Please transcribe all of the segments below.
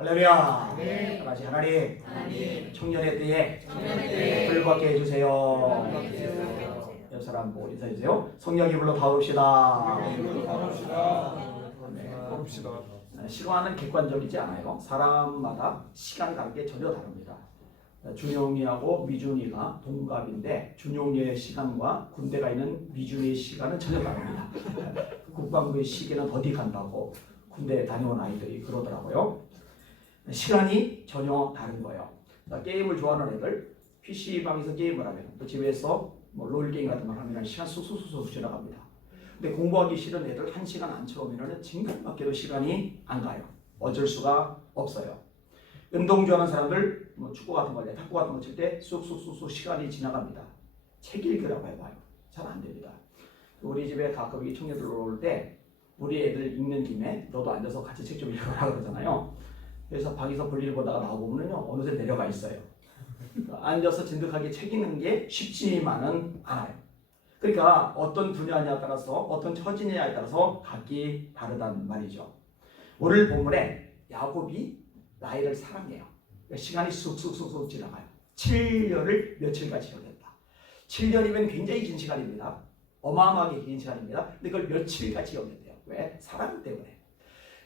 할렐루야. 네. 다 같이 하나님 청년의 때에 청년의 불받게 해주세요. 해주세요. 옆 사람 보고 인사해주세요. 성령이 불러 다루시다. 시간은 객관적이지 않아요. 사람마다 시간 가는 게 전혀 다릅니다. 준용이하고 미준이가 동갑인데 준용이의 시간과 군대가 있는 미준이의 시간은 전혀 다릅니다. 국방부의 시기는 어디 간다고 군대에 다녀온 아이들이 그러더라고요. 시간이 전혀 다른 거예요. 게임을 좋아하는 애들 PC방에서 게임을 하면 또 집에서 뭐 롤게임 같은 걸 하면 시간 쑥쑥쑥 지나갑니다. 근데 공부하기 싫은 애들 1시간 안 채우면 징글밖에도 시간이 안 가요. 어쩔 수가 없어요. 운동 좋아하는 사람들 뭐 축구 같은 거, 탁구 같은 거 칠 때 쑥쑥쑥 시간이 지나갑니다. 책 읽으라고 해봐요. 잘 안 됩니다. 우리 집에 가끔 이 청년들 올 때 우리 애들 읽는 김에 너도 앉아서 같이 책 좀 읽어라 그러잖아요. 그래서 방에서 볼일 보다가 나오보면요 어느새 내려가 있어요. 앉아서 진득하게 책 읽는 게 쉽지만은 않아요. 그러니까 어떤 분야냐에 따라서 어떤 처지냐에 따라서 각기 다르단 말이죠. 오늘 본문에 야곱이 라헬을 사랑해요. 시간이 쑥쑥쑥 지나가요. 7년을 며칠같이 여겼다. 7년이면 굉장히 긴 시간입니다. 어마어마하게 긴 시간입니다. 근데 그걸 며칠같이 여겼대요. 왜? 사랑 때문에.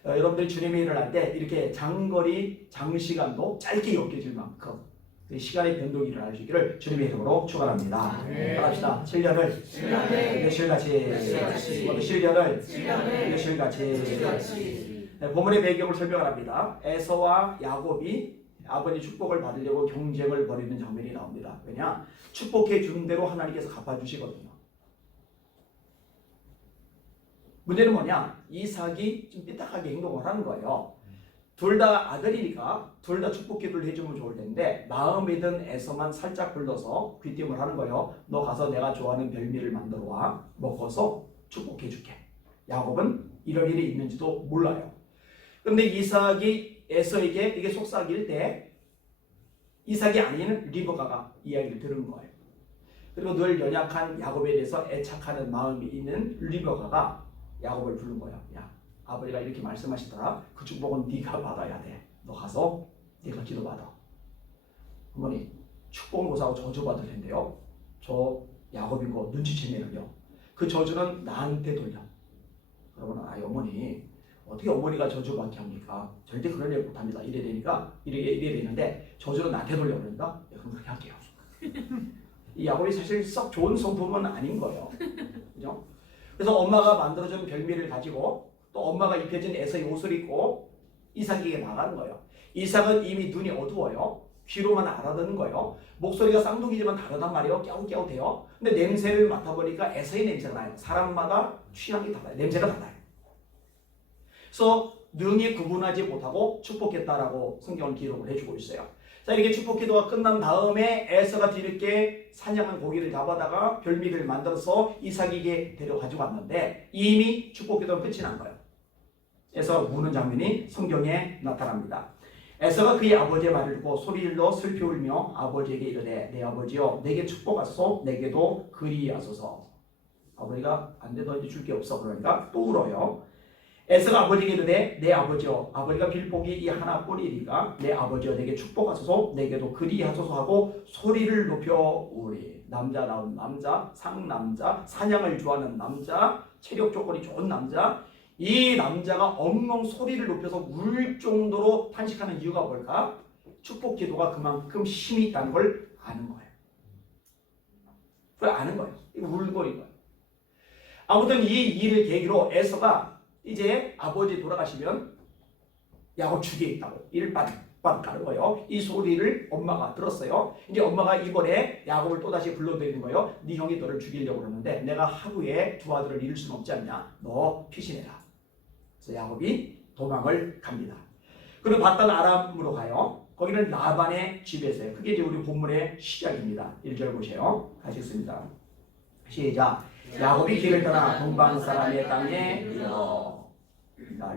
여러분들이 주님의 일을 할 때 이렇게 장거리, 장시간도 짧게 여겨질 만큼 시간의 변동이 일어날 수 있기를 주님의 이름으로 축원합니다. 따라합시다. 7년을 며칠같이 7년을 며칠같이. 본문의 배경을 설명을 합니다. 에서와 야곱이 아버지 축복을 받으려고 경쟁을 벌이는 장면이 나옵니다. 왜냐? 축복해 준 대로 하나님께서 갚아주시거든요. 문제는 뭐냐? 이삭이 좀 삐딱하게 행동을 하는 거예요. 둘 다 아들이니까 둘 다 축복 기도를 해주면 좋을 텐데 마음에 든 에서만 살짝 불러서 귀띔을 하는 거예요. 너 가서 내가 좋아하는 별미를 만들어 와. 먹어서 축복해 줄게. 야곱은 이런 일이 있는지도 몰라요. 근데 이삭이 에서에게 이게 속삭일 때 이삭이 아닌 리브가가 이야기를 들은 거예요. 그리고 늘 연약한 야곱에 대해서 애착하는 마음이 있는 리브가가 야곱을 부른 거예요. 야, 아버지가 이렇게 말씀하시더라. 그 축복은 네가 받아야 돼. 너 가서 네가 기도받아. 어머니, 축복은 못하고 저주받을 텐데요. 저 야곱인 거 눈치채면요. 그 저주는 나한테 돌려. 그러면 어머니 어떻게 어머니가 저주받게 합니까? 절대 그런 일 못합니다. 이래 되니까 이래 되는데 저주는 나한테 돌려 그러니까 그럼 그렇게 할게요. 이 야곱이 사실 썩 좋은 성품은 아닌 거예요. 그죠? 그래서 엄마가 만들어준 별미를 가지고 또 엄마가 입혀준 에서의 옷을 입고 이삭에게 나가는 거예요. 이삭은 이미 눈이 어두워요. 귀로만 알아듣는 거예요. 목소리가 쌍둥이지만 다르단 말이에요. 깨우깨우대요. 근데 냄새를 맡아보니까 에서의 냄새가 나요. 사람마다 취향이 달라요. 냄새가 달라요. 그래서 능히 구분하지 못하고 축복했다라고 성경은 기록을 해주고 있어요. 자, 이렇게 축복 기도가 끝난 다음에 에서가 뒤늦게 사냥한 고기를 잡아다가 별미를 만들어서 이삭에게 데려가지고 왔는데 이미 축복 기도는 끝이 난 거예요. 에서가 우는 장면이 성경에 나타납니다. 에서가 그의 아버지의 말을 듣고 소리질러 슬피 울며 아버지에게 이르되 내 아버지여 내게 축복하소서 내게도 그리하소서. 아버지가 안 돼도 이제 줄 게 없어. 그러니까 또 울어요. 에서가 아버지에게 이르되 내 아버지여 아버지가 빌복이 이 하나뿐이니까 내 아버지여 내게 축복하소서 내게도 그리하소서 하고 소리를 높여 우리 남자다운 남자, 상남자, 사냥을 좋아하는 남자, 체력 조건이 좋은 남자, 이 남자가 엉엉 소리를 높여서 울 정도로 탄식하는 이유가 뭘까? 축복 기도가 그만큼 힘이 있다는 걸 아는 거예요. 그걸 아는 거예요. 울고 있는 거예요. 아무튼 이 일을 계기로 에서가 이제 아버지 돌아가시면 야곱 죽에 있다고 이를 빠득빠득 가는 거예요. 이 소리를 엄마가 들었어요. 이제 엄마가 이번에 야곱을 또다시 불러들이는 거예요. 네 형이 너를 죽이려고 그러는데 내가 하루에 두 아들을 잃을 수는 없지 않냐. 너 피신해라. 그래서 야곱이 도망을 갑니다. 그리고 바단 아람으로 가요. 거기는 라반의 집에서요. 그게 이제 우리 본문의 시작입니다. 1절 보세요. 같이 읽습니다. 시작. 야곱이 길을 떠나 동방 사람의 땅에 이르러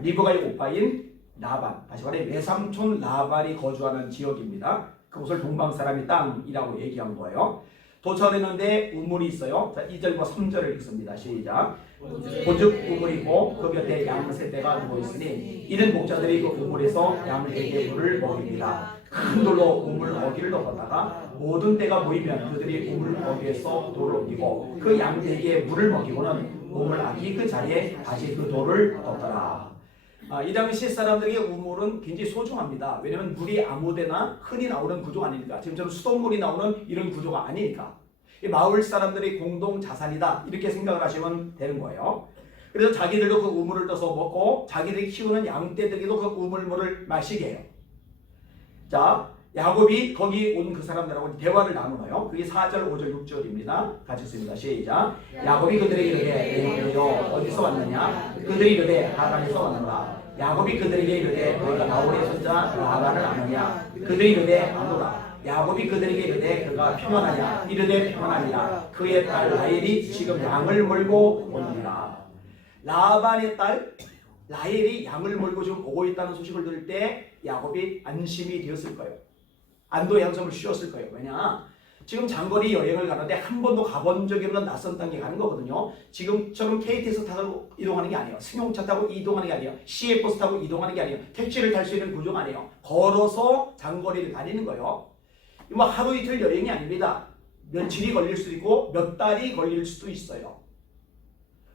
리브가의 오빠인 라반, 다시 말해 외삼촌 라반이 거주하는 지역입니다. 그곳을 동방 사람의 땅이라고 얘기한 거예요. 도착했는데 우물이 있어요. 자, 2절과 3절을 읽습니다. 시작. 오죽 우물이고 그 곁에 양 세대가 누워있으니 이는 목자들이 그 우물에서 양에게 물을 먹입니다. 큰 돌로 우물 어귀를 덮었다가 모든 때가 모이면 그들이 우물 어귀에서 돌을 옮기고 그 양에게 물을 먹이고는 우물 아기 그 자리에 다시 그 돌을 덮더라. 이 당시 사람들에게 우물은 굉장히 소중합니다. 왜냐하면 물이 아무데나 흔히 나오는 구조가 아니니까. 지금처럼 수돗물이 나오는 이런 구조가 아니니까. 이 마을 사람들의 공동 자산이다 이렇게 생각을 하시면 되는 거예요. 그래서 자기들도 그 우물을 떠서 먹고 자기들이 키우는 양떼들에게도 그 우물물을 마시게 해요. 자, 야곱이 거기 온 그 사람들하고 대화를 나누어요. 그게 4절, 5절, 6절입니다. 같이 읽습니다. 시작. 야곱이 그들에게 이르되 너희도 어디서 왔느냐? 그들이 이르되 하란에서 왔노라. 야곱이 그들에게 이르되 너희가 나홀의 손자 라반을 아느냐? 그들이 이르되 아노라. 야곱이 그들에게 이르되 그가 평안하냐? 이르되 평안하니라. 그의 딸 라헬이 지금 양을 몰고 오느니라. 라반의 딸 라헬이 양을 몰고 지금 오고 있다는 소식을 들을 때 야곱이 안심이 되었을 거예요. 안도의 한숨을 쉬었을 거예요. 왜냐? 지금 장거리 여행을 가는데 한 번도 가본 적이 없는 낯선 땅에 가는 거거든요. 지금처럼 KTX 타고 이동하는 게 아니에요. 승용차 타고 이동하는 게 아니에요. 시외버스 타고 이동하는 게 아니에요. 택시를 탈 수 있는 구조가 아니에요. 걸어서 장거리를 다니는 거예요. 뭐 하루 이틀 여행이 아닙니다. 며칠이 걸릴 수도 있고 몇 달이 걸릴 수도 있어요.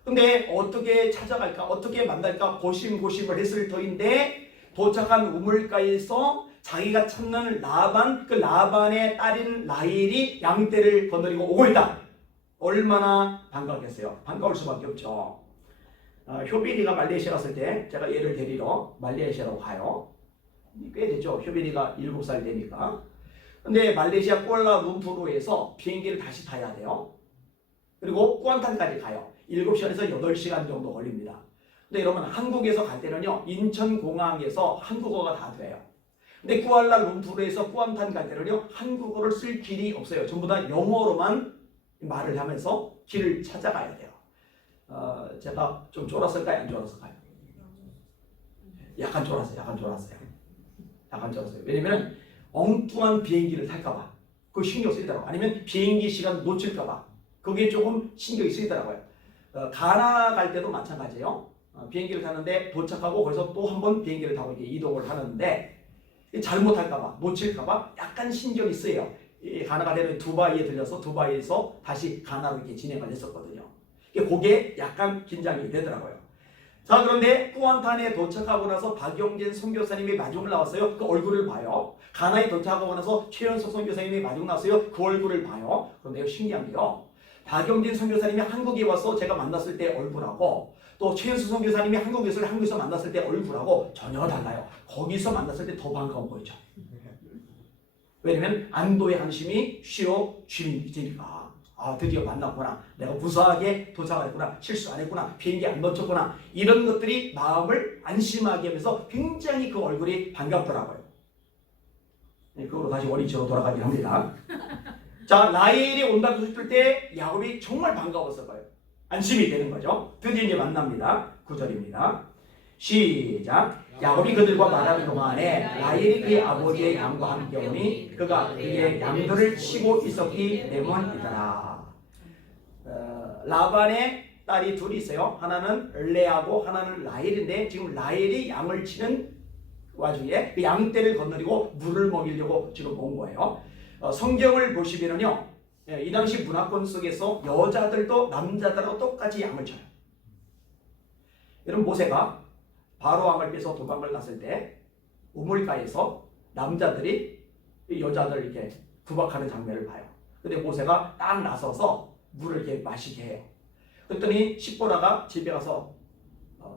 근데 어떻게 찾아갈까? 어떻게 만날까? 고심고심을 했을 터인데 도착한 우물가에서 자기가 찾는 라반, 그 라반의 딸인 라헬이 양떼를 거느리고 오고 있다. 얼마나 반가웠겠어요. 반가울 수밖에 없죠. 효빈이가 말레이시아 갔을 때 제가 얘를 데리러 말레이시아로 가요. 꽤 됐죠. 효빈이가 7살 되니까. 근데 말레이시아 쿠알라룸푸르에서 비행기를 다시 타야 돼요. 그리고 꾸안탄까지 가요. 7시간에서 8시간 정도 걸립니다. 근데 여러분 한국에서 갈 때는요. 인천공항에서 한국어가 다 돼요. 근데 쿠알라룸푸르에서 꾸안탄 갈 때는요. 한국어를 쓸 길이 없어요. 전부 다 영어로만 말을 하면서 길을 찾아가야 돼요. 제가 좀 쫄았을까요? 안 쫄았을까요? 약간 쫄았어요. 약간 쫄았어요. 왜냐면 엉뚱한 비행기를 탈까봐 그거 신경 쓰이더라고요. 아니면 비행기 시간 놓칠까봐 그게 조금 신경이 쓰이더라고요. 가나 갈 때도 마찬가지예요. 비행기를 타는데 도착하고 거기서 또 한 번 비행기를 타고 이렇게 이동을 하는데 잘못할까봐 놓칠까봐 약간 신경이 쓰여요. 가나가 되면 두바이에 들려서 두바이에서 다시 가나로 이렇게 진행을 했었거든요. 그게 약간 긴장이 되더라고요. 자, 그런데 꾸안탄에 도착하고 나서 박용진 선교사님이 마중을 나왔어요. 그 얼굴을 봐요. 가나에 도착하고 나서 최연소 선교사님이 마중 나왔어요. 그 얼굴을 봐요. 그런데 신기한 게요. 박용진 선교사님이 한국에 와서 제가 만났을 때 얼굴하고 또 최연소 선교사님이 한국에서 만났을 때 얼굴하고 전혀 달라요. 거기서 만났을 때 더 반가운 거죠. 왜냐면 안도의 한심이 쉬워지니까. 드디어 만났구나. 내가 무사하게 도착을 했구나. 실수 안 했구나. 비행기 안 놓쳤구나. 이런 것들이 마음을 안심하게 하면서 굉장히 그 얼굴이 반갑더라고요. 그걸로 다시 원위치로 돌아가긴 합니다. 자, 라헬이 온다고 소식 들을 때 야곱이 정말 반가웠을 거예요. 안심이 되는 거죠. 드디어 이제 만납니다. 9절입니다. 시작. 야곱이 그들과 말하는 동안에 라헬이 그의 아버지의 양과 함께 오니 그가 그의 양들을 치고 있었기 때문이더라. 라반의 딸이 둘이 있어요. 하나는 레아고 하나는 라헬인데 지금 라헬이 양을 치는 와중에 그 양떼를 건너리고 물을 먹이려고 지금 온 거예요. 성경을 보시면은요, 이 당시 문화권 속에서 여자들도 남자들하고 똑같이 양을 쳐요. 여러분 모세가 바로 왕을 빼서 도망을 갔을 때 우물가에서 남자들이 여자들 이렇게 구박하는 장면을 봐요. 근데 모세가 딱 나서서 물을 이렇게 마시게 해요. 그랬더니 십보라가 집에 가서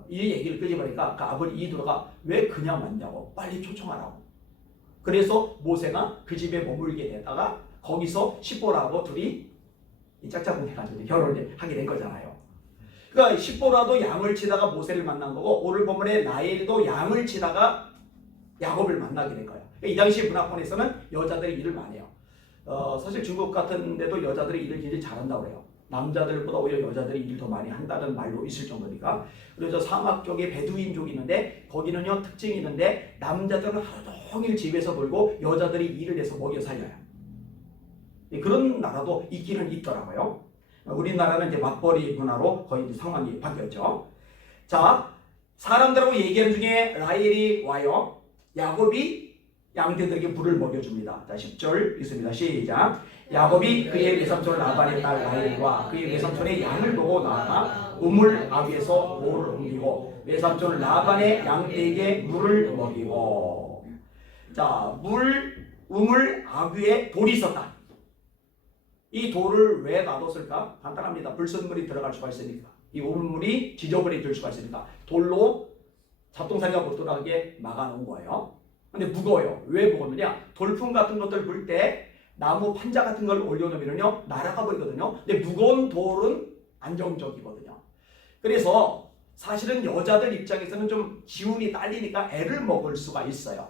이 얘기를 끄집어내니까 그 아버지 이두로가 왜 그냥 왔냐고 빨리 초청하라고. 그래서 모세가 그 집에 머물게 되다가 거기서 십보라하고 둘이 짝짝꿍해가지고 결혼을 하게 된 거잖아요. 그러니까 십보라도 양을 치다가 모세를 만난 거고 오늘 본문에 라헬도 양을 치다가 야곱을 만나게 된 거예요. 그러니까 이 당시 문화권에서는 여자들이 일을 많이 해요. 사실 중국 같은 데도 여자들이 일을 굉장히 잘한다고 그래요. 남자들보다 오히려 여자들이 일을 더 많이 한다는 말도 있을 정도니까. 그래서 사막 쪽에 베두인족이 있는데 거기는요 특징이 있는데 남자들은 하루 종일 집에서 놀고 여자들이 일을 해서 먹여 살려요. 그런 나라도 있기는 있더라고요. 우리나라는 이제 맞벌이 문화로 거의 이제 상황이 바뀌었죠. 자, 사람들하고 얘기하는 중에 라헬이 와요. 야곱이 양떼들에게 물을 먹여줍니다. 자, 10절 있습니다. 시작. 야곱이 그의 외삼촌 라반의 딸 라헬과 그의 외삼촌의 양을 보고 나아가 우물 아귀에서 돌을 옮기고 외삼촌 라반의 양떼에게 물을 먹이고. 자, 우물 아귀에 돌이 있었다. 이 돌을 왜 놔뒀을까? 간단합니다. 불순물이 들어갈 수가 있으니까. 이 우물이 지저분해질 수가 있으니까 돌로 잡동사니가 못 들어가게 막아놓은 거예요. 근데 무거워요. 왜 무겁느냐? 돌풍 같은 것들 불 때 나무 판자 같은 걸 올려놓으면요 날아가 버리거든요. 근데 무거운 돌은 안정적이거든요. 그래서 사실은 여자들 입장에서는 좀 기운이 딸리니까 애를 먹을 수가 있어요.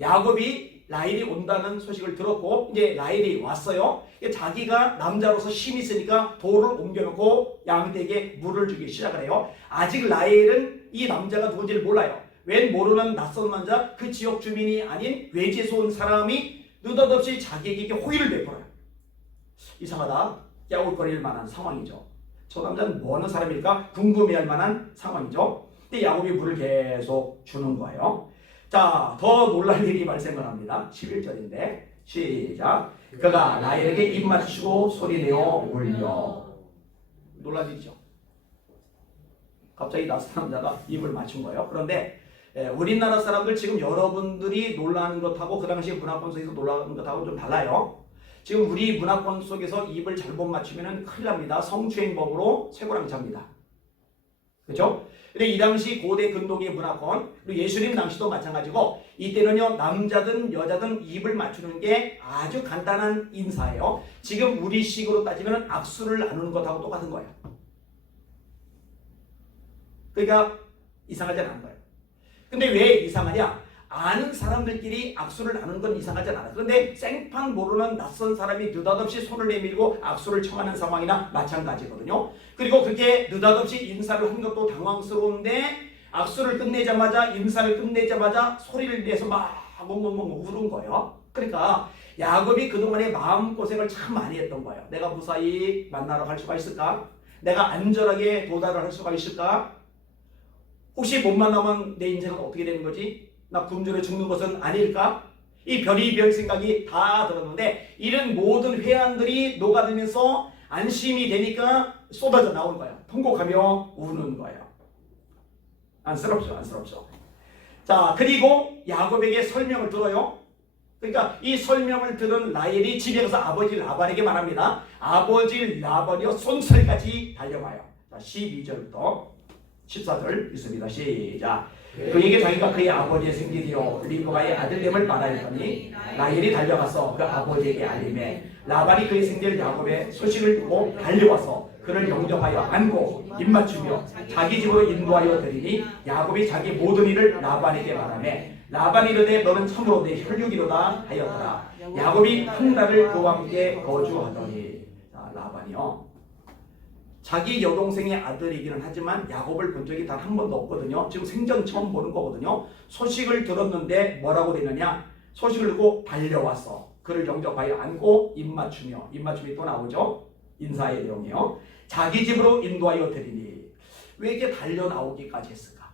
야곱이 라헬이 온다는 소식을 들었고 이제 라헬이 왔어요. 자기가 남자로서 힘이 있으니까 돌을 옮겨놓고 양떼에게 물을 주기 시작을 해요. 아직 라헬은 이 남자가 누군지를 몰라요. 웬 모르는 낯선 남자, 그 지역 주민이 아닌 외지에서 온 사람이 느닷없이 자기에게 호의를 베풀어요. 이상하다. 깨울거릴 만한 상황이죠. 저 남자는 뭐 하는 사람일까 궁금해할 만한 상황이죠. 근데 야곱이 물을 계속 주는 거예요. 자, 더 놀랄 일이 발생을 합니다. 11절인데 시작. 그가 라헬에게 입 맞추고 소리내어 울려. 놀라지죠. 갑자기 낯선 남자가 입을 맞춘 거예요. 그런데 우리나라 사람들 지금 여러분들이 놀라는 것하고 그 당시 문화권 속에서 놀라는 것하고 좀 달라요. 지금 우리 문화권 속에서 입을 잘못 맞추면 큰일 납니다. 성추행법으로 쇠고랑차입니다. 그렇죠? 근데 이 당시 고대 근동의 문화권 그리고 예수님 당시도 마찬가지고 이때는요 남자든 여자든 입을 맞추는 게 아주 간단한 인사예요. 지금 우리식으로 따지면 악수를 나누는 것하고 똑같은 거예요. 그러니까 이상하지 않은 거예요. 근데 왜 이상하냐? 아는 사람들끼리 악수를 나누는 건 이상하지 않아요. 그런데 생판 모르는 낯선 사람이 느닷없이 손을 내밀고 악수를 청하는 상황이나 마찬가지거든요. 그리고 그렇게 느닷없이 인사를 한 것도 당황스러운데 악수를 끝내자마자 인사를 끝내자마자 소리를 내서 막 멍멍멍 우는 거예요. 그러니까 야곱이 그동안에 마음고생을 참 많이 했던 거예요. 내가 무사히 만나러 갈 수가 있을까? 내가 안전하게 도달을 할 수가 있을까? 혹시 못 만나면 내 인생은 어떻게 되는 거지? 나 굶주려 죽는 것은 아닐까? 이 별의별 생각이 다 들었는데 이런 모든 회한들이 녹아들면서 안심이 되니까 쏟아져 나오는 거예요. 통곡하며 우는 거예요. 안쓰럽죠, 안쓰럽죠. 자, 그리고 야곱에게 설명을 들어요. 그러니까 이 설명을 들은 라헬이 집에 가서 아버지 라반에게 말합니다. 아버지 라반이여 손살까지 달려가요. 자, 12절부터 14절 있습니다. 시작. 그에게 자기가 그의 아버지의 생질이요 리브가의 아들됨을 말하였더니 라헬이 달려가서 그 아버지에게 알림해 라반이 그의 생질 야곱의 소식을 듣고 달려와서 그를 영접하여 안고 입맞추며 자기 집으로 인도하여 드리니 야곱이 자기 모든 일을 라반에게 말하매 라반이 이르되 너는 참으로 내 혈육이로다 하였더라. 야곱이 한 달을 그와 함께 거주하더니. 자, 라반이요 자기 여동생의 아들이기는 하지만 야곱을 본 적이 단 한 번도 없거든요. 지금 생전 처음 보는 거거든요. 소식을 들었는데 뭐라고 되느냐? 소식을 듣고 달려와서 그를 영접하여 안고 입맞추며, 입맞춤이 또 나오죠. 인사의 내용이요. 자기 집으로 인도하여 드리니. 왜 이렇게 달려 나오기까지 했을까?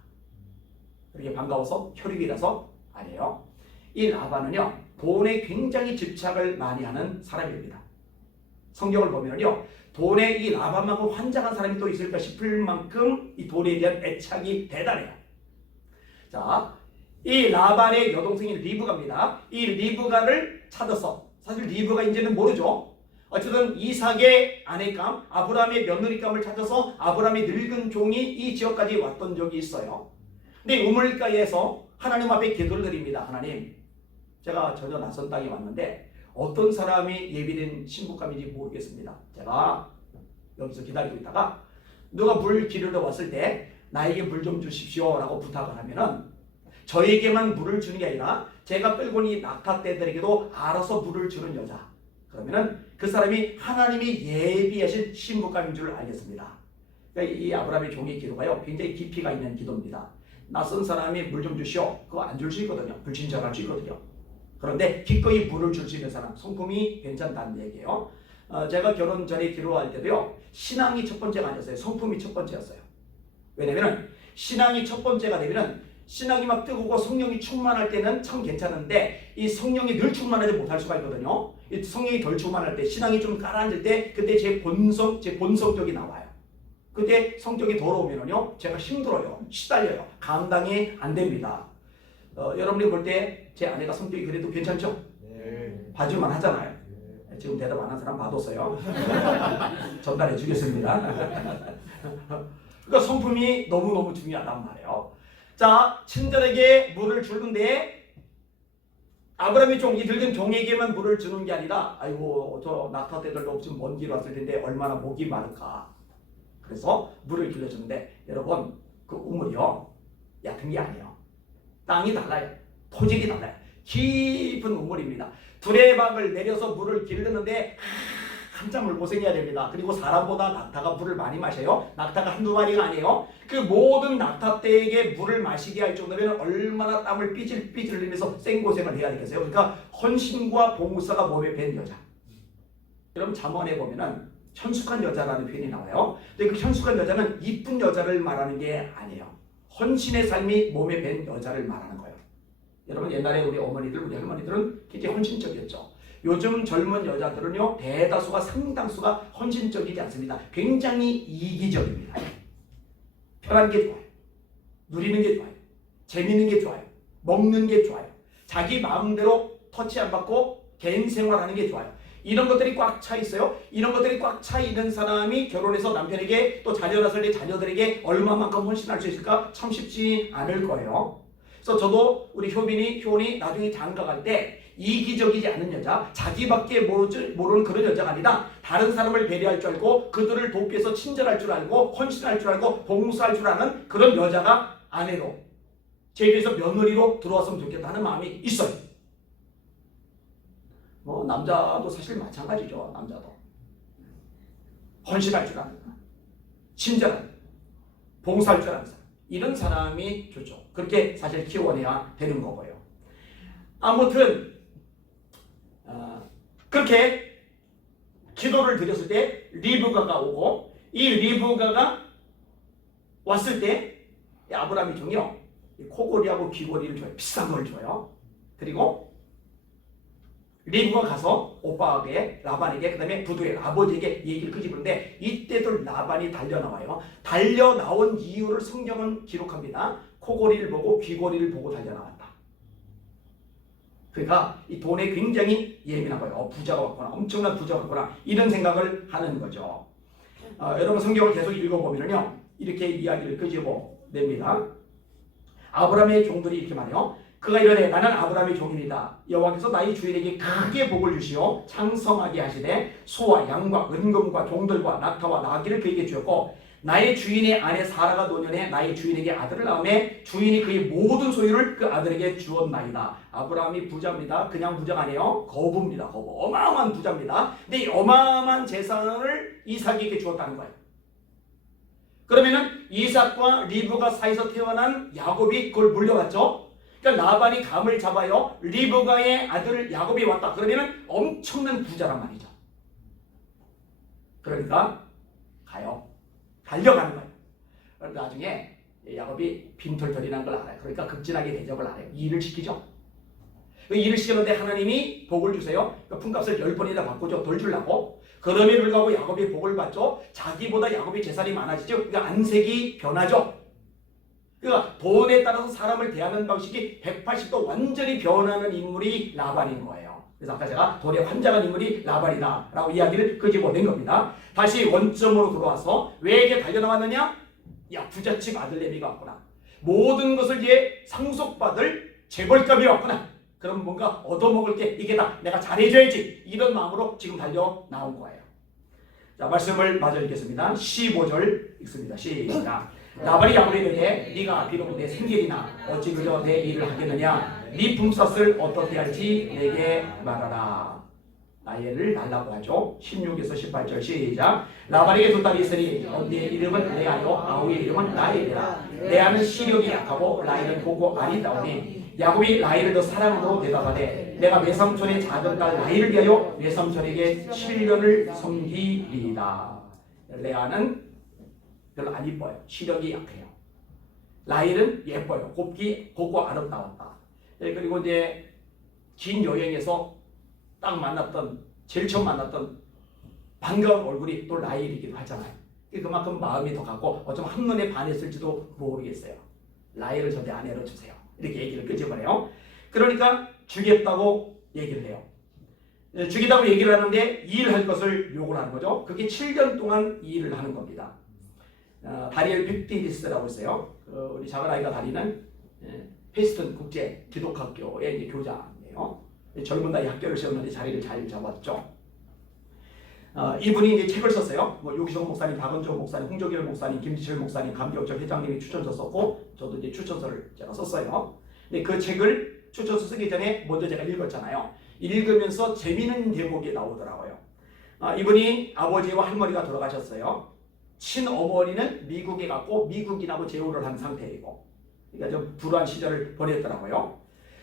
그렇게 반가워서 혈육이라서? 아니에요. 이 라반은요 돈에 굉장히 집착을 많이 하는 사람입니다. 성경을 보면요 돈에 이 라반만큼 환장한 사람이 또 있을까 싶을 만큼 이 돈에 대한 애착이 대단해요. 자, 이 라반의 여동생인 리브가입니다. 이 리브가를 찾아서, 사실 리브가 이제는 모르죠. 어쨌든 이삭의 아내감, 아브라함의 며느리감을 찾아서 아브라함의 늙은 종이 이 지역까지 왔던 적이 있어요. 근데 우물가에서 하나님 앞에 기도를 드립니다. 하나님, 제가 전혀 낯선 땅에 왔는데 어떤 사람이 예비된 신부감인지 모르겠습니다. 제가 여기서 기다리고 있다가 누가 물 기르러 왔을 때 나에게 물 좀 주십시오 라고 부탁을 하면은 저에게만 물을 주는 게 아니라 제가 끌고 온 이 낙타떼들에게도 알아서 물을 주는 여자, 그러면은 그 사람이 하나님이 예비하신 신부감인 줄 알겠습니다. 그러니까 이 아브라함의 종의 기도가요 굉장히 깊이가 있는 기도입니다. 낯선 사람이 물 좀 주시오, 그거 안 줄 수 있거든요. 불친절할 수 있거든요. 그런데 기꺼이 물을 줄 수 있는 사람, 성품이 괜찮다는 얘기예요. 제가 결혼 전에 기도할 때도요, 신앙이 첫 번째가 아니었어요. 성품이 첫 번째였어요. 왜냐면은 신앙이 첫 번째가 되면은 신앙이 막 뜨거고 성령이 충만할 때는 참 괜찮은데 이 성령이 늘 충만하지 못할 수가 있거든요. 이 성령이 덜 충만할 때, 신앙이 좀 가라앉을 때 그때 제 본성적이 나와요. 그때 성격이 더러우면요, 제가 힘들어요, 시달려요, 감당이 안 됩니다. 여러분이 볼 때 제 아내가 성격이 그래도 괜찮죠? 네. 봐줄만 하잖아요. 네. 지금 대답 안 한 사람 봐뒀어요. 전달해 주겠습니다. 그러니까 성품이 너무너무 중요하단 말이에요. 자, 친절하게 물을 주는데 아브라함의 종, 이 들든 종에게만 물을 주는 게 아니라 아이고 저 낙타떼들도 없으면 먼 길 왔을 텐데 얼마나 목이 마를까. 그래서 물을 길러주는데 여러분 그 우물이요 얕은 게 아니에요. 땅이 달라요. 토질이 달라요. 깊은 우물입니다. 두레박을 내려서 물을 기르는데 한참을 고생해야 됩니다. 그리고 사람보다 낙타가 물을 많이 마셔요. 낙타가 한두 마리가 아니에요. 그 모든 낙타떼에게 물을 마시게 할 정도면 얼마나 땀을 삐질삐질 흘리면서 생고생을 해야 되겠어요. 그러니까 헌신과 봉사가 몸에 밴 여자. 여러분 잠언에 보면은 현숙한 여자라는 표현이 나와요. 근데 그 현숙한 여자는 이쁜 여자를 말하는 게 아니에요. 헌신의 삶이 몸에 밴 여자를 말하는 거예요. 여러분 옛날에 우리 어머니들, 우리 할머니들은 굉장히 헌신적이었죠. 요즘 젊은 여자들은요 대다수가 상당수가 헌신적이지 않습니다. 굉장히 이기적입니다. 편한 게 좋아요. 누리는 게 좋아요. 재밌는 게 좋아요. 먹는 게 좋아요. 자기 마음대로 터치 안 받고 개인 생활하는 게 좋아요. 이런 것들이 꽉 차 있어요. 이런 것들이 꽉 차 있는 사람이 결혼해서 남편에게 또 자녀 낳았을 때 자녀들에게 얼마만큼 헌신할 수 있을까? 참 쉽지 않을 거예요. 그래서 저도 우리 효원이 나중에 장가 갈 때 이기적이지 않은 여자, 자기밖에 모르는 그런 여자가 아니라 다른 사람을 배려할 줄 알고 그들을 돕기 위해서 친절할 줄 알고 헌신할 줄 알고 봉사할 줄 아는 그런 여자가 아내로 제 입에서 며느리로 들어왔으면 좋겠다는 마음이 있어요. 뭐 남자도 사실 마찬가지죠. 남자도 헌신할 줄 아는 사람, 친절한 봉사할 줄 아는 사람, 이런 사람이 좋죠. 그렇게 사실 키워내야 되는 거고요. 아무튼 그렇게 기도를 드렸을 때 리브가가 오고 이 리브가가 왔을 때 아브라함이 종이요 코골이하고 귀걸이를 줘요. 비싼 걸 줘요. 그리고 리브가 가서 오빠에게 라반에게 그 다음에 부두의 아버지에게 얘기를 끄집는데 이때도 라반이 달려나와요. 달려나온 이유를 성경은 기록합니다. 코골이를 보고 귀걸이를 보고 달려나왔다. 그러니까 이 돈에 굉장히 예민한 거예요. 부자가 왔구나, 엄청난 부자가 왔구나, 이런 생각을 하는 거죠. 여러분 성경을 계속 읽어보면요 이렇게 이야기를 끄집어냅니다. 아브라함의 종들이 이렇게 말해요. 그가 이르되 나는 아브라함의 종입니다. 여호와께서 나의 주인에게 크게 복을 주시어 창성하게 하시되 소와 양과 은금과 종들과 낙타와 나귀를 그에게 주었고 나의 주인의 아내 사라가 노년에 나의 주인에게 아들을 낳음에 주인이 그의 모든 소유를 그 아들에게 주었나이다. 아브라함이 부자입니다. 그냥 부자가 아니에요. 거부입니다. 거부. 어마어마한 부자입니다. 근데 이 어마어마한 재산을 이삭에게 주었다는 거예요. 그러면은 이삭과 리브가 사이에서 태어난 야곱이 그걸 물려받죠. 그러니까 라반이 감을 잡아요. 리브가의 아들 야곱이 왔다. 그러면은 엄청난 부자란 말이죠. 그러니까 가요. 달려가는 거예요. 그러니까 나중에 야곱이 빈털털이라는 걸 알아요. 그러니까 극진하게 대접을 안 해요. 일을 시키죠. 그 일을 시켰는데 하나님이 복을 주세요. 그 품값을 10번이나 바꾸죠. 덜 주려고. 그럼에도 불구하고 야곱이 복을 받죠. 자기보다 야곱이 재산이 많아지죠. 그러니까 안색이 변하죠. 그러니까 돈에 따라서 사람을 대하는 방식이 180도 완전히 변하는 인물이 라반인 거예요. 그래서 아까 제가 돈에 환장한 인물이 라반이다 라고 이야기를 끄집어낸 겁니다. 다시 원점으로 돌아와서 왜 이렇게 달려나왔느냐? 야, 부잣집 아들내미가 왔구나. 모든 것을 이제 상속받을 재벌감이 왔구나. 그럼 뭔가 얻어먹을 게 이게다. 내가 잘해줘야지. 이런 마음으로 지금 달려 나온 거예요. 자, 말씀을 마저 읽겠습니다. 15절 읽습니다. 시작. 라반이 야곱에게 이르되 네가 비록 내 생길이나 어찌 그저 내 일을 하겠느냐? 네 품삯을 어떻게 할지 내게 말하라. 나엘을 달라고 하죠. 16에서 18절 시작. 라반에게 두 딸이 있으니 언니의 이름은 레아요 아우의 이름은 라헬이라. 레아는 시력이 약하고 라헬은 보고 아리따우니 야곱이 라헬을 더 사랑으로 대답하되 내가 외삼촌의 작은 딸 라헬을 위하여 외삼촌에게 7년을 섬기리이다. 레아는 별로 안 이뻐요. 시력이 약해요. 라헬은 예뻐요. 곱고 아름다웠다. 그리고 이제 긴 여행에서 딱 만났던 제일 처음 만났던 반가운 얼굴이 또 라헬이기도 하잖아요. 그만큼 마음이 더 갔고 어쩌면 한눈에 반했을지도 모르겠어요. 라헬을 저한테 아내로 주세요. 이렇게 얘기를 끄집어내요. 그러니까 주겠다고 얘기를 해요. 주겠다고 얘기를 하는데 이 일을 할 것을 요구를 하는 거죠. 그게 7년 동안 이 일을 하는 겁니다. 다리엘 빅티리스라고 있어요. 우리 작은 아이가 다니는 페이스턴 국제 기독학교의 이제 교장이에요. 젊은 나이 학교를 세웠는데 자리를 잘 잡았죠. 이분이 이제 책을 썼어요. 뭐 유기성 목사님, 박은정 목사님, 홍정일 목사님, 김지철 목사님, 감기역절 회장님이 추천서 썼고 저도 이제 추천서를 제가 썼어요. 근데 그 책을 추천서 쓰기 전에 먼저 제가 읽었잖아요. 읽으면서 재미있는 대목이 나오더라고요. 이분이 아버지와 할머니가 돌아가셨어요. 친어머니는 미국에 갔고 미국인하고 재혼을 한 상태이고, 그러니까 좀 불우한 시절을 보냈더라고요.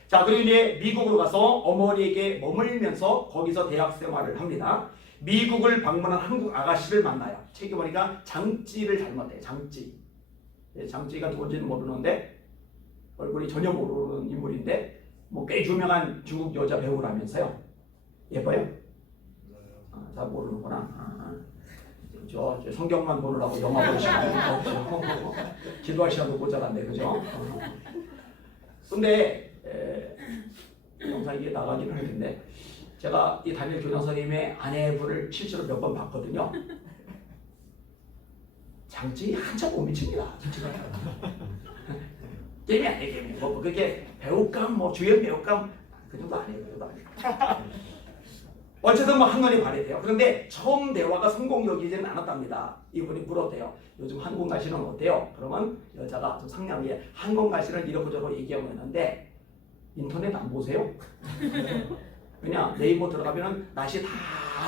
자, 그리고 이제 미국으로 가서 어머니에게 머물면서 거기서 대학 생활을 합니다. 미국을 방문한 한국 아가씨를 만나요. 책에 보니까 장찌를 닮았대요. 장찌. 장찌가 누군지는 모르는데 얼굴이 전혀 모르는 인물인데 뭐 꽤 유명한 중국 여자 배우라면서요. 예뻐요? 잘 모르는구나. 저 성경만 보느라고 영화 볼 시간이 없죠. 기도할 시간도 모자란데, 그죠? 근데 영상 이게 나가긴 할 텐데 제가 이 다니엘 교장 선생님의 아내분을 실제로 몇 번 봤거든요. 장찌 한참 못 미칩니다. 게임이 아니에요, 게임이. 뭐 그렇게 배우감, 뭐 주연 배우감 그 정도 아니에요, 그 정도 아니에요. 어쨌든 뭐 한눈에 반했대요. 그런데 처음 대화가 성공적이지는 않았답니다. 이분이 물었대요. 요즘 한국 날씨는 어때요? 그러면 여자가 좀 상냥하게 한국 날씨를 이러고저러고 얘기하고 있는데 인터넷 안 보세요? 그냥 네이버 들어가면 날씨 다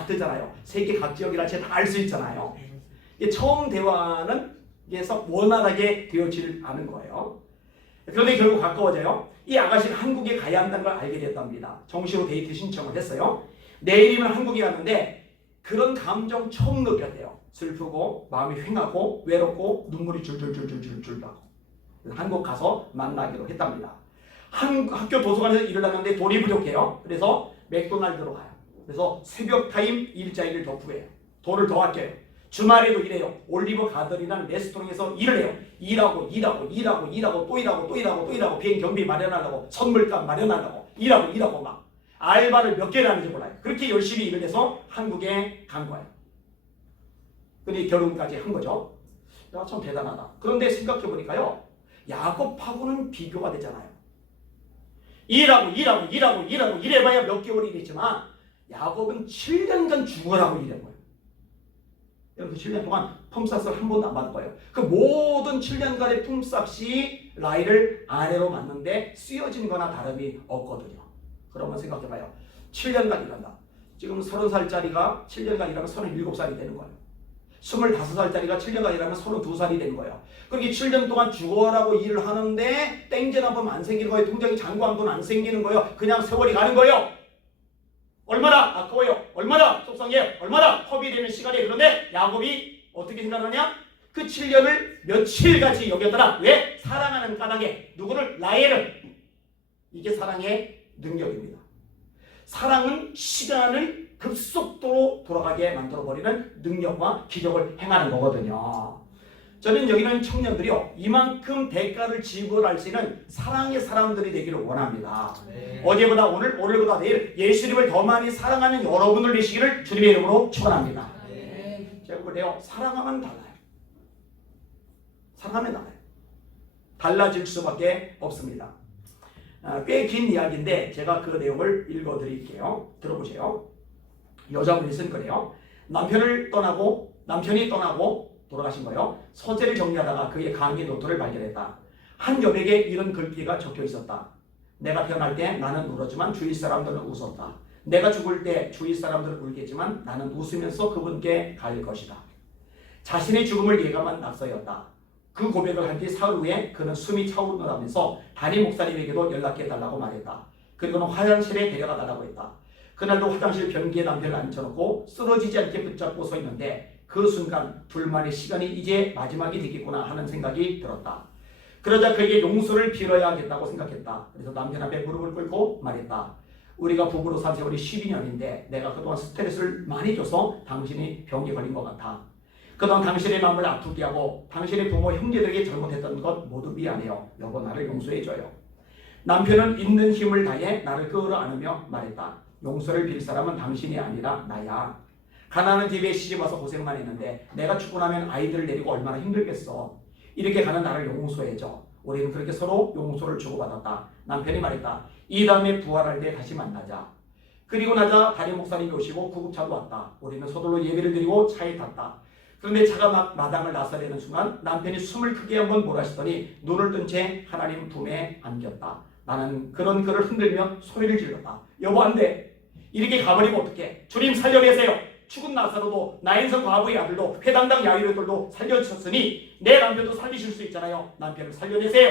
뜨잖아요. 세계 각 지역의 날씨 다 알 수 있잖아요. 이게 처음 대화는 그래서 원활하게 되어지를 않은 거예요. 그런데 결국 가까워져요. 이 아가씨가 한국에 가야 한다는 걸 알게 됐답니다. 정식으로 데이트 신청을 했어요. 내일이면 한국에 갔는데 그런 감정 처음 느꼈대요. 슬프고 마음이 휑하고 외롭고 눈물이 줄줄줄줄줄줄 나고 한국 가서 만나기로 했답니다. 학교 도서관에서 일을 하는데 돈이 부족해요. 그래서 맥도날드로 가요. 그래서 새벽 타임 일자리를 더 구해요. 돈을 더 아껴요. 주말에도 일해요. 올리버 가든이라는 레스토랑에서 일을 해요. 일하고 또 일하고 비행 경비 마련하려고 선물값 마련하려고 일하고 막 알바를 몇 개를 하는지 몰라요. 그렇게 열심히 일을 해서 한국에 간 거예요. 근데 결혼까지 한 거죠. 야, 참 대단하다. 그런데 생각해보니까요. 야곱하고는 비교가 되잖아요. 일하고 일해봐야 몇 개월이 됐지만 야곱은 7년간 죽어라고 일한 거예요. 그 7년 동안 품삯을 한 번도 안 받을 거예요. 그 모든 7년간의 품삯이 라헬을 아내로 맞는데 쓰여진 거나 다름이 없거든요. 그러면 생각해봐요. 7년간 일한다. 지금 30살짜리가 7년간 일하면 37살이 되는 거예요. 25살짜리가 7년간 일하면 32살이 되는 거예요. 그렇게 7년 동안 죽어라고 일을 하는데 땡전 한 번 안 생기는 거예요. 통장에 잔고 한 번 안 생기는 거예요. 그냥 세월이 가는 거예요. 얼마나 아까워요. 얼마나 속상해요. 얼마나 허비되는 시간이에요. 그런데 야곱이 어떻게 생각하냐? 그 7년을 며칠같이 여겼더라. 왜? 사랑하는 까닭에 누구를? 라헬을. 이게 사랑의 능력입니다. 사랑은 시간을 급속도로 돌아가게 만들어버리는 능력과 기적을 행하는 거거든요. 저는 여기는 청년들이요, 이만큼 대가를 지불할 수 있는 사랑의 사람들이 되기를 원합니다. 네. 어제보다 오늘, 오늘보다 내일 예수님을 더 많이 사랑하는 여러분들 되시기를 주님의 이름으로 축원합니다. 네. 제가 그래요. 사랑하면 달라요. 사랑하면 달라요. 달라질 수밖에 없습니다. 꽤 긴 이야기인데 제가 그 내용을 읽어드릴게요. 들어보세요. 여자분이 쓴 거래요. 남편이 떠나고 돌아가신 거예요. 서재를 정리하다가 그의 강의 노트를 발견했다. 한 여백에 이런 글귀가 적혀 있었다. 내가 태어날 때 나는 울었지만 주위 사람들은 웃었다. 내가 죽을 때 주위 사람들은 울겠지만 나는 웃으면서 그분께 갈 것이다. 자신의 죽음을 예감한 낙서였다. 그 고백을 한 뒤 사흘 후에 그는 숨이 차오르다면서 담임 목사님에게도 연락해달라고 말했다. 그리고는 화장실에 데려가 달라고 했다. 그날도 화장실 변기에 남편을 앉혀놓고 쓰러지지 않게 붙잡고 서 있는데 그 순간 둘만의 시간이 이제 마지막이 되겠구나 하는 생각이 들었다. 그러자 그에게 용서를 빌어야겠다고 생각했다. 그래서 남편 앞에 무릎을 꿇고 말했다. 우리가 부부로 산 세월이 12년인데 내가 그동안 스트레스를 많이 줘서 당신이 병에 걸린 것 같아. 그동안 당신의 마음을 아프게 하고 당신의 부모 형제들에게 잘못했던 것 모두 미안해요. 여보 나를 용서해줘요. 남편은 있는 힘을 다해 나를 끌어안으며 말했다. 용서를 빌 사람은 당신이 아니라 나야. 가난한 집에 시집와서 고생만 했는데 내가 죽고 나면 아이들을 데리고 얼마나 힘들겠어. 이렇게 가는 나를 용서해줘. 우리는 그렇게 서로 용서를 주고받았다. 남편이 말했다. 이 다음에 부활할 때 다시 만나자. 그리고 나자 담임 목사님이 오시고 구급차도 왔다. 우리는 서둘러 예배를 드리고 차에 탔다. 그런데 차가 막 마당을 나서려는 순간 남편이 숨을 크게 한번 몰아쉬더니 눈을 뜬 채 하나님 품에 안겼다. 나는 그런 그를 흔들며 소리를 질렀다. 여보 안 돼. 이렇게 가버리면 어떡해. 주님 살려내세요. 죽은 나사로도 나인성 과부의 아들도 회당당 야이로들도 살려주셨으니 내 남편도 살리실 수 있잖아요. 남편을 살려내세요.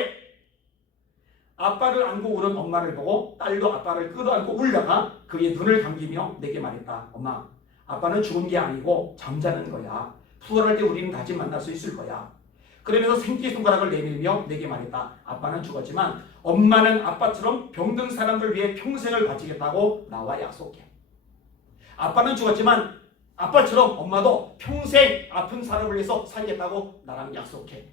아빠를 안고 우는 엄마를 보고 딸도 아빠를 끌어안고 울다가 그의 눈을 감기며 내게 말했다. 엄마, 아빠는 죽은 게 아니고 잠자는 거야. 부활할 때 우리는 다시 만날 수 있을 거야. 그러면서 생기손가락을 내밀며 내게 말했다. 아빠는 죽었지만 엄마는 아빠처럼 병든 사람들 위해 평생을 바치겠다고 나와 약속해. 아빠는 죽었지만 아빠처럼 엄마도 평생 아픈 사람을 위해서 살겠다고 나랑 약속해.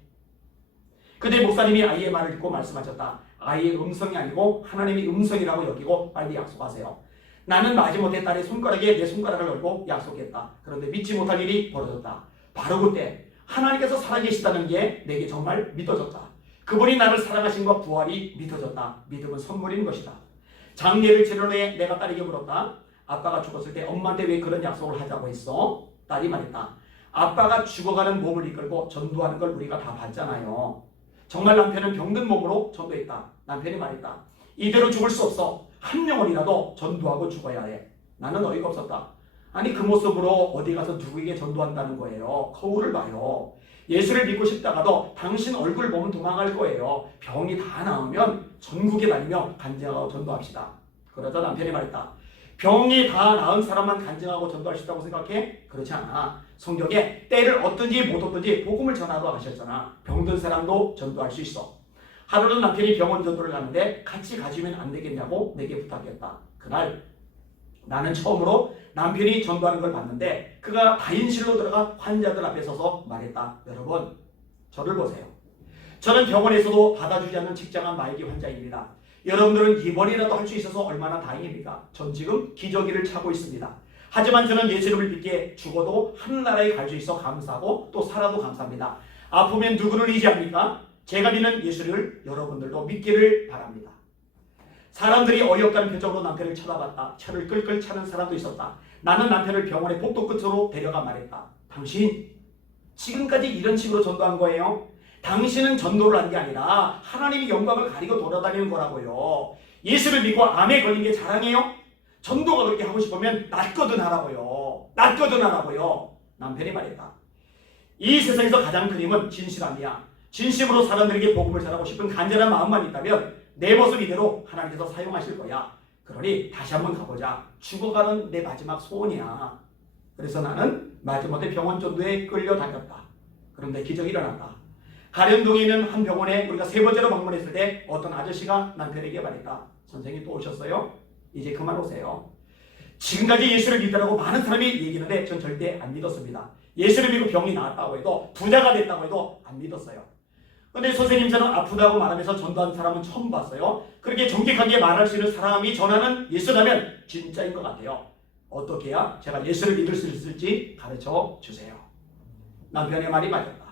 그때 목사님이 아이의 말을 듣고 말씀하셨다. 아이의 음성이 아니고 하나님의 음성이라고 여기고 빨리 약속하세요. 나는 마지못해 딸의 손가락에 내 손가락을 걸고 약속했다. 그런데 믿지 못할 일이 벌어졌다. 바로 그때 하나님께서 살아계시다는 게 내게 정말 믿어졌다. 그분이 나를 사랑하신 것 부활이 믿어졌다. 믿음은 선물인 것이다. 장례를 치른 후에 내가 딸에게 물었다. 아빠가 죽었을 때 엄마한테 왜 그런 약속을 하자고 했어? 딸이 말했다. 아빠가 죽어가는 몸을 이끌고 전도하는 걸 우리가 다 봤잖아요. 정말 남편은 병든 몸으로 전도했다. 남편이 말했다. 이대로 죽을 수 없어. 한 영혼이라도 전도하고 죽어야 해. 나는 어이가 없었다. 아니 그 모습으로 어디 가서 누구에게 전도한다는 거예요. 거울을 봐요. 예수를 믿고 싶다가도 당신 얼굴 보면 도망갈 거예요. 병이 다 나으면 전국에 다니며 간증하고 전도합시다. 그러자 남편이 말했다. 병이 다 나은 사람만 간증하고 전도할 수 있다고 생각해? 그렇지 않아. 성경에 때를 얻든지 못 얻든지 복음을 전하라고 하셨잖아. 병든 사람도 전도할 수 있어. 하루는 남편이 병원 전도를 가는데 같이 가주면 안 되겠냐고 내게 부탁했다. 그날 나는 처음으로 남편이 전도하는 걸 봤는데 그가 다인실로 들어가 환자들 앞에 서서 말했다. 여러분 저를 보세요. 저는 병원에서도 받아주지 않는 직장한 말기 환자입니다. 여러분들은 입원이라도 할 수 있어서 얼마나 다행입니까? 전 지금 기저귀를 차고 있습니다. 하지만 저는 예수님을 믿기에 죽어도 하늘나라에 갈 수 있어 감사하고 또 살아도 감사합니다. 아프면 누구를 의지합니까? 제가 믿는 예수를 여러분들도 믿기를 바랍니다. 사람들이 어이없다는 표정으로 남편을 쳐다봤다. 차를 끌끌 차는 사람도 있었다. 나는 남편을 병원의 복도 끝으로 데려가 말했다. 당신 지금까지 이런 식으로 전도한 거예요? 당신은 전도를 한 게 아니라 하나님의 영광을 가리고 돌아다니는 거라고요. 예수를 믿고 암에 걸린 게 자랑해요? 전도가 그렇게 하고 싶으면 낫거든 하라고요. 낫거든 하라고요. 남편이 말했다. 이 세상에서 가장 큰 힘은 진실함이야. 진심으로 사람들에게 복음을 전하고 싶은 간절한 마음만 있다면 내 모습 이대로 하나님께서 사용하실 거야. 그러니 다시 한번 가보자. 죽어가는 내 마지막 소원이야. 그래서 나는 마지못해 병원 전도에 끌려다녔다. 그런데 기적이 일어났다. 가련동에 있는 한 병원에 우리가 3번째로 방문했을 때 어떤 아저씨가 남편에게 말했다. 선생님 또 오셨어요? 이제 그만 오세요. 지금까지 예수를 믿으라고 많은 사람이 얘기하는데 전 절대 안 믿었습니다. 예수를 믿고 병이 나았다고 해도 부자가 됐다고 해도 안 믿었어요. 그런데 선생님 저는 아프다고 말하면서 전도한 사람은 처음 봤어요. 그렇게 정직하게 말할 수 있는 사람이 전하는 예수라면 진짜인 것 같아요. 어떻게 해야 제가 예수를 믿을 수 있을지 가르쳐 주세요. 남편의 말이 맞았다.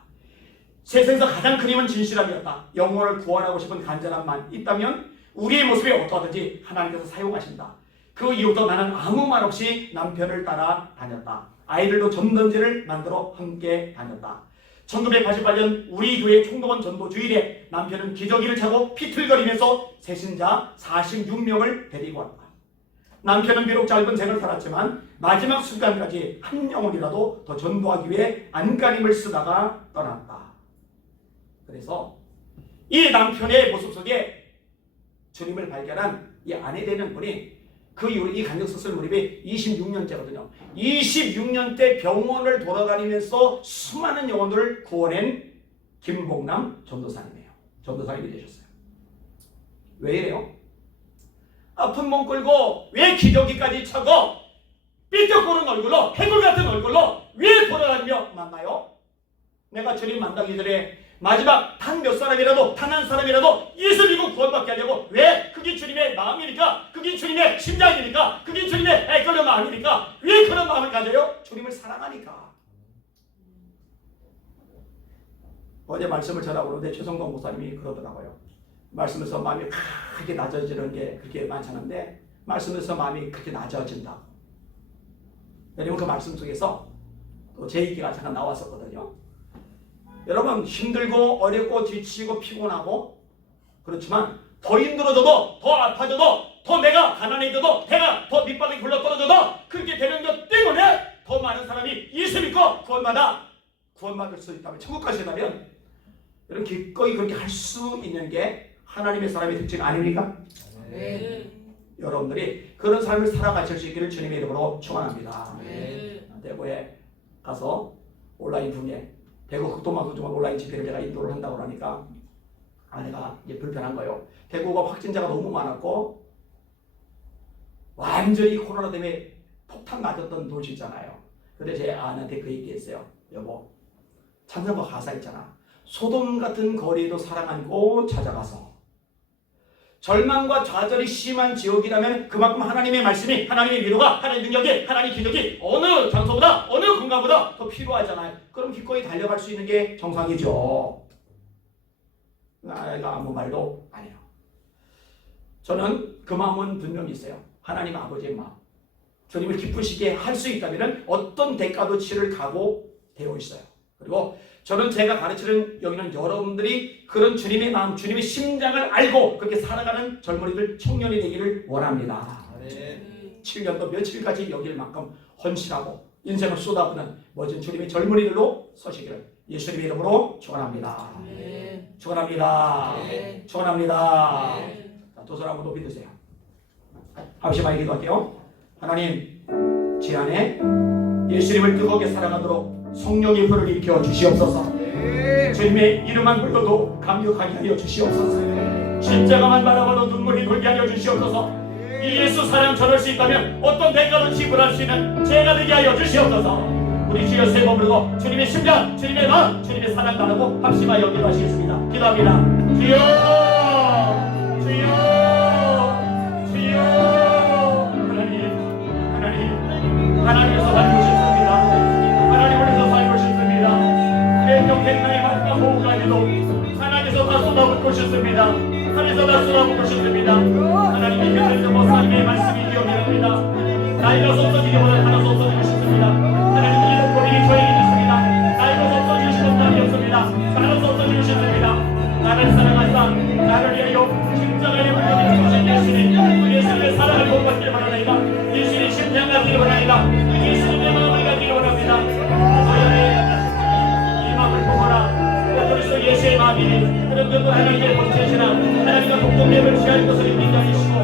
세상에서 가장 큰 힘은 진실함이었다. 영혼을 구원하고 싶은 간절함만 있다면 우리의 모습이 어떠하든지 하나님께서 사용하신다. 그 이후부터 나는 아무 말 없이 남편을 따라 다녔다. 아이들도 전단지를 만들어 함께 다녔다. 1988년 우리 교회 총동원 전도 주일에 남편은 기저귀를 차고 피틀거리면서 새신자 46명을 데리고 왔다. 남편은 비록 짧은 생을 살았지만 마지막 순간까지 한 영혼이라도 더 전도하기 위해 안간힘을 쓰다가 떠났다. 그래서 이 남편의 모습 속에 주님을 발견한 이 아내 되는 분이 그 이후로 이 간증서술 무렵이 26년째거든요. 26년 때 병원을 돌아다니면서 수많은 영혼들을 구원한 김봉남 전도사님이에요. 전도사님이 되셨어요. 왜 이래요? 아픈 몸 끌고 왜 기저귀까지 차고 삐쩍거리는 얼굴로 해골 같은 얼굴로 왜 돌아다니며 만나요? 내가 주님 만나기 전에 마지막 단 몇 사람이라도 단 한 사람이라도 예수 믿고 구원받게 하려고 왜? 그게 주님의 마음이니까, 그게 주님의 심장이니까, 그게 주님의 애걸려 마음이니까 왜 그런 마음을 가져요? 주님을 사랑하니까. 어제 말씀을 전하고 오는데 최성동 목사님이 그러더라고요. 말씀에서 마음이 크게 낮아지는 게 그렇게 많지 않은데 말씀에서 마음이 그렇게 낮아진다. 왜냐면 그 말씀 속에서 또 제 얘기가 잠깐 나왔었거든요. 여러분 힘들고 어렵고 지치고 피곤하고 그렇지만 더 힘들어져도 더 아파져도 더 내가 가난해져도 내가 더 밑바닥에 굴러떨어져도 그렇게 되는 것 때문에 더 많은 사람이 예수 믿고 구원받을 수 있다면 천국 가시다면 여러분 기꺼이 그렇게 할 수 있는 게 하나님의 사람의 특징 아닙니까? 네. 여러분들이 그런 삶을 살아가실 수 있기를 주님의 이름으로 축원합니다. 네. 대구에 가서 온라인 중에 대구 극동방송 중앙 온라인 집회를 제가 인도를 한다고 하니까 아내가 이제 불편한 거예요. 대구가 확진자가 너무 많았고 완전히 코로나 때문에 폭탄 맞았던 도시잖아요. 근데 제 아내한테 그 얘기했어요. 여보, 찬성과 가사 있잖아. 소돔 같은 거리에도 사랑 안고 찾아가서 절망과 좌절이 심한 지옥이라면 그만큼 하나님의 말씀이, 하나님의 위로가, 하나님의 능력이, 하나님의 기적이 어느 장소보다 어느 공간보다 더 필요하잖아요. 그럼 기꺼이 달려갈 수 있는 게 정상이죠. 아내가 아무 말도 안 해요. 저는 그 마음은 분명히 있어요. 하나님 아버지의 마음. 주님을 기쁘시게 할 수 있다면 어떤 대가도 치를 각오되어 있어요. 그리고 저는 제가 가르치는 여기는 여러분들이 그런 주님의 마음, 주님의 심장을 알고 그렇게 살아가는 젊은이들, 청년이 되기를 원합니다. 네. 7년도 며칠까지 여길 만큼 헌신하고 인생을 쏟아부는 멋진 주님의 젊은이들로 서시기를 예수님의 이름으로 축원합니다. 네. 축원합니다. 네. 축원합니다. 네. 두 손 한번 높이 드세요. 함께 기도할게요. 하나님, 제 안에 예수님을 뜨겁게 사랑하도록 성령의 불을 일으켜 주시옵소서. 주님의 이름만 불러도 감격하게 하여 주시옵소서. 십자가만 바라봐도 눈물이 돌게 하여 주시옵소서. 이 예수 사랑 전할 수 있다면 어떤 대가도 지불할 수 있는 제가 되게 하여 주시옵소서. 우리 주여 세 번 부르고 주님의 심장, 주님의 마음, 주님의 사랑 나누고 합심하여 기도하시겠습니다. 기도합니다. 주여, 주여, 주여. 하나님께서 살고 싶습니다. 하나님께서 살고 싶습니다. 백년백년의 마지막 호흡까지도 하나님께서 다 쏟아붓고 싶습니다. 하나님께서 다 쏟아붓고 싶습니다. 하나님의 곁에서 모사님의 말씀이 기억합니다. 나이가 없어지기보다 하나도 없어지고 싶습니다. 하나님의 이름 고백이 저에게 있습니다. 나이가 없어지고 싶은 날이 없습니다. 하나도 없어지고 싶습니다. 나를 사랑하사 나를 위하여 십자가에 못 박히신 예수님, 예수님의 사랑을 못 받기를 바라나이다. 예수님의 심장 가기를 바라나이다. 예수님의 마음을 가기를 원합니다. 이 마음을 보거라. 그리스도 예수의 마음이니 그런 것도 하나님의 본체시나 하나님과 공동체를 취할 것을 인정하시고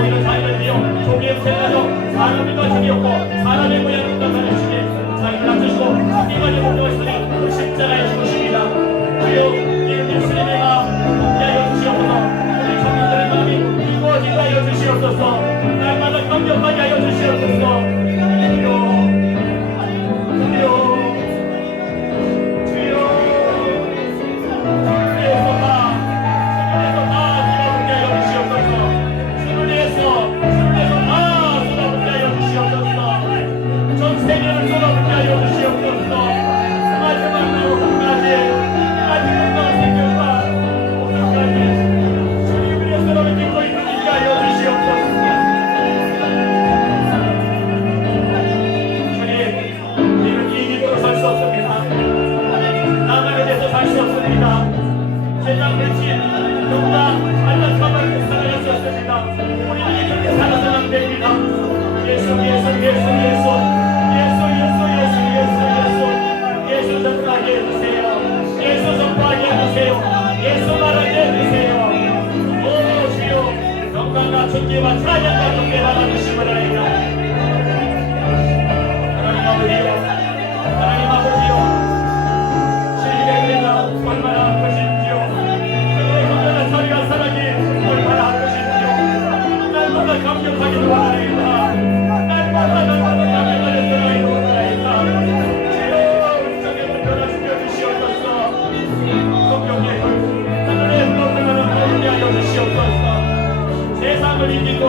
오히려 자기를 비워 조기에 생각하여 사람과 적이었고 사람의 모양을 나타내시니 자기를 낮추시고 이관이 목적하시니 그 십자가에 죽으십니다. 주여 이런 예수님의 마음 하여 주시옵소서. 우리 청년들의 마음이 이루어지게 하여 주시옵소서. 날마다 경력하게 하여 주시옵소서. 주께 받아주시므라이다. 하나님 아버지여, 하나님 아버지여, 실력이가 얼마나 크신지요. 그의 건강한 소리가 사랑이 얼마나 크신지요. 날마다 감격하기도 원하나이다. 날마다 감격하는 사랑이 원하나이다. 주여 우리 속에 변화시켜 주시옵소서. 성령님 하늘의 흘러들어가는 모든 하여 주시옵소서. 세상을 이기고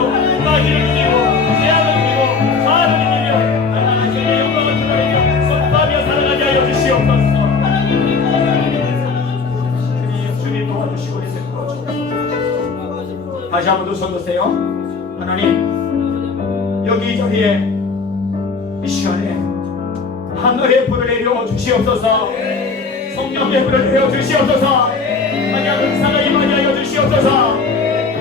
마귀를 이기고 죄악을 이기고 사악을 이기며 하나님 주님의 영광을 드러내며 선포하며 살아가게 하여 주시옵소서. 주님 도와주시고 우리 생각 주옵소서. 다시 한번 두 손 드세요. 하나님 여기 이 자리에 이 시간에 하늘의 불을 내려 주시옵소서. 성령의 불을 내려 주시옵소서. 하나님 은사가 임하게 하여 주시옵소서.